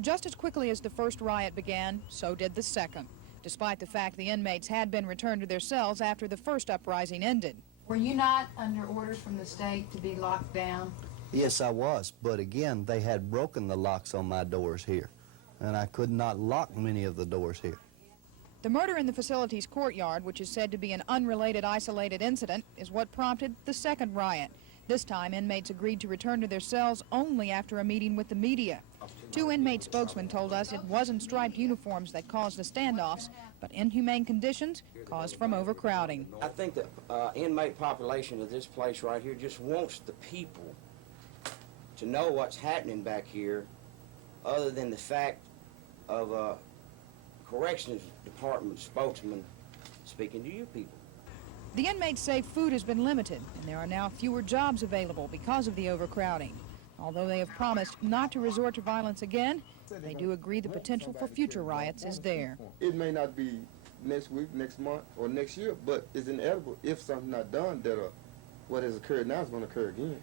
Just as quickly as the first riot began, so did the second, despite the fact the inmates had been returned to their cells after the first uprising ended. Were you not under orders from the state to be locked down? Yes, I was, but again, they had broken the locks on my doors here, and I could not lock many of the doors here. The murder in the facility's courtyard, which is said to be an unrelated, isolated incident, is what prompted the second riot. This time, inmates agreed to return to their cells only after a meeting with the media. Two inmate spokesmen told us it wasn't striped uniforms that caused the standoffs, but inhumane conditions caused from overcrowding. I think the inmate population of this place right here just wants the people to know what's happening back here, other than the fact of a corrections department spokesman speaking to you people. The inmates say food has been limited, and there are now fewer jobs available because of the overcrowding. Although they have promised not to resort to violence again, they do agree the potential for future riots is there. It may not be next week, next month, or next year, but it's inevitable if something's not done that what has occurred now is going to occur again.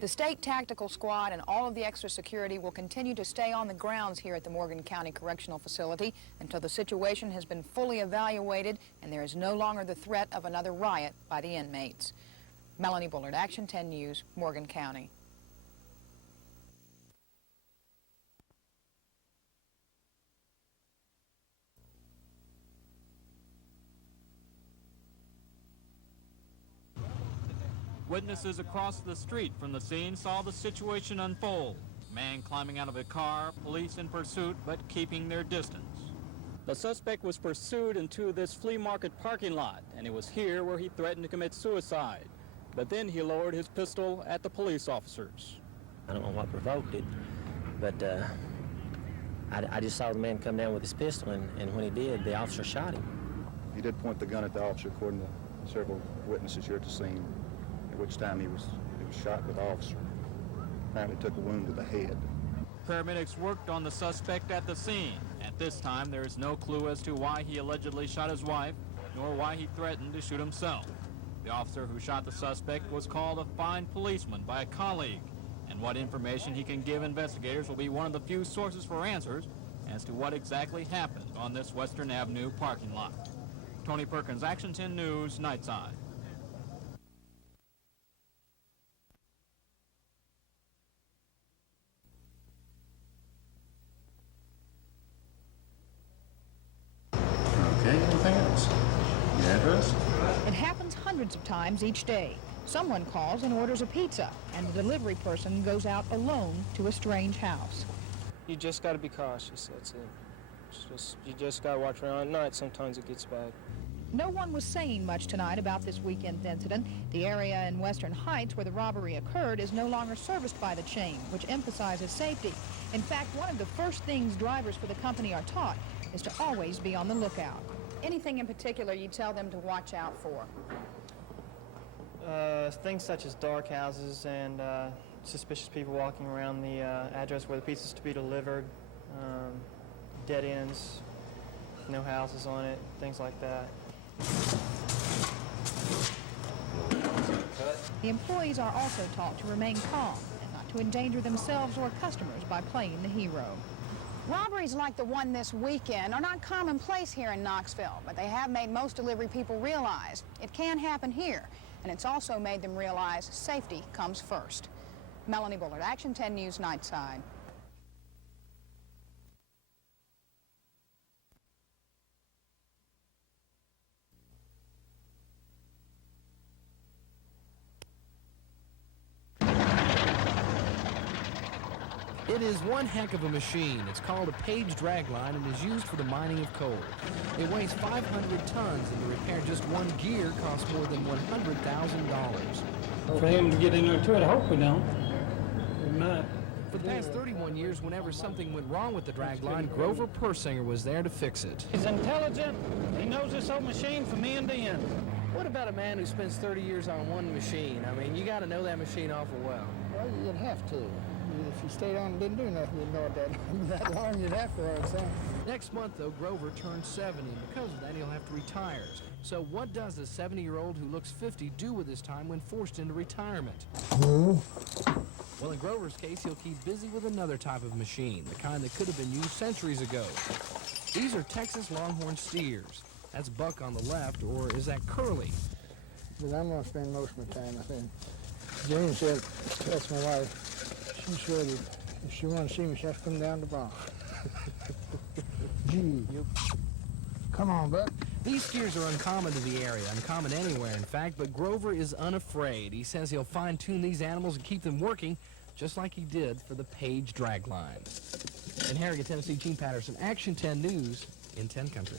The state tactical squad and all of the extra security will continue to stay on the grounds here at the Morgan County Correctional Facility until the situation has been fully evaluated and there is no longer the threat of another riot by the inmates. Melanie Bullard, Action 10 News, Morgan County. Witnesses across the street from the scene saw the situation unfold. Man climbing out of a car, police in pursuit, but keeping their distance. The suspect was pursued into this flea market parking lot, and it was here where he threatened to commit suicide. But then he lowered his pistol at the police officers. I don't know what provoked it, but I just saw the man come down with his pistol, and when he did, the officer shot him. He did point the gun at the officer, according to several witnesses here at the scene, at which time he was shot with the officer. Apparently took a wound to the head. Paramedics worked on the suspect at the scene. At this time, there is no clue as to why he allegedly shot his wife, nor why he threatened to shoot himself. The officer who shot the suspect was called a fine policeman by a colleague, and what information he can give investigators will be one of the few sources for answers as to what exactly happened on this Western Avenue parking lot. Tony Perkins, Action 10 News, Nightside. Okay, anything else? The address? It happens hundreds of times each day. Someone calls and orders a pizza, and the delivery person goes out alone to a strange house. You just got to be cautious, that's it. You just got to watch around at night. Sometimes it gets bad. No one was saying much tonight about this weekend incident. The area in Western Heights where the robbery occurred is no longer serviced by the chain, which emphasizes safety. In fact, one of the first things drivers for the company are taught is to always be on the lookout. Anything in particular you tell them to watch out for? Things such as dark houses and suspicious people walking around the address where the pizza's to be delivered, dead ends, no houses on it, things like that. The employees are also taught to remain calm and not to endanger themselves or customers by playing the hero. Robberies like the one this weekend are not commonplace here in Knoxville, but they have made most delivery people realize it can happen here, and it's also made them realize safety comes first. Melanie Bullard, Action 10 News, Nightside. It is one heck of a machine. It's called a page dragline and is used for the mining of coal. It weighs 500 tons, and to repair just one gear costs more than $100,000. For him to get in there too, I hope we don't. We might. For the past 31 years, whenever something went wrong with the dragline, Grover Persinger was there to fix it. He's intelligent. He knows this old machine from end to end. What about a man who spends 30 years on one machine? I mean, you got to know that machine awful well. Well, you'd have to. If you stayed on and didn't do nothing, you'd know it that long, you'd have to learn something. Next month, though, Grover turns 70, and because of that, he'll have to retire. So what does a 70-year-old who looks 50 do with his time when forced into retirement? Well, in Grover's case, he'll keep busy with another type of machine, the kind that could have been used centuries ago. These are Texas Longhorn steers. That's Buck on the left, or is that Curly? But I'm going to spend most of my time, I think. Jane said, that's my wife. She said if she wants to see me, she has to come down the barn. Gee, come on, Buck. These steers are uncommon to the area, uncommon anywhere, in fact, but Grover is unafraid. He says he'll fine-tune these animals and keep them working, just like he did for the Page dragline. In Harrogate, Tennessee, Gene Patterson, Action 10 News in 10 Country.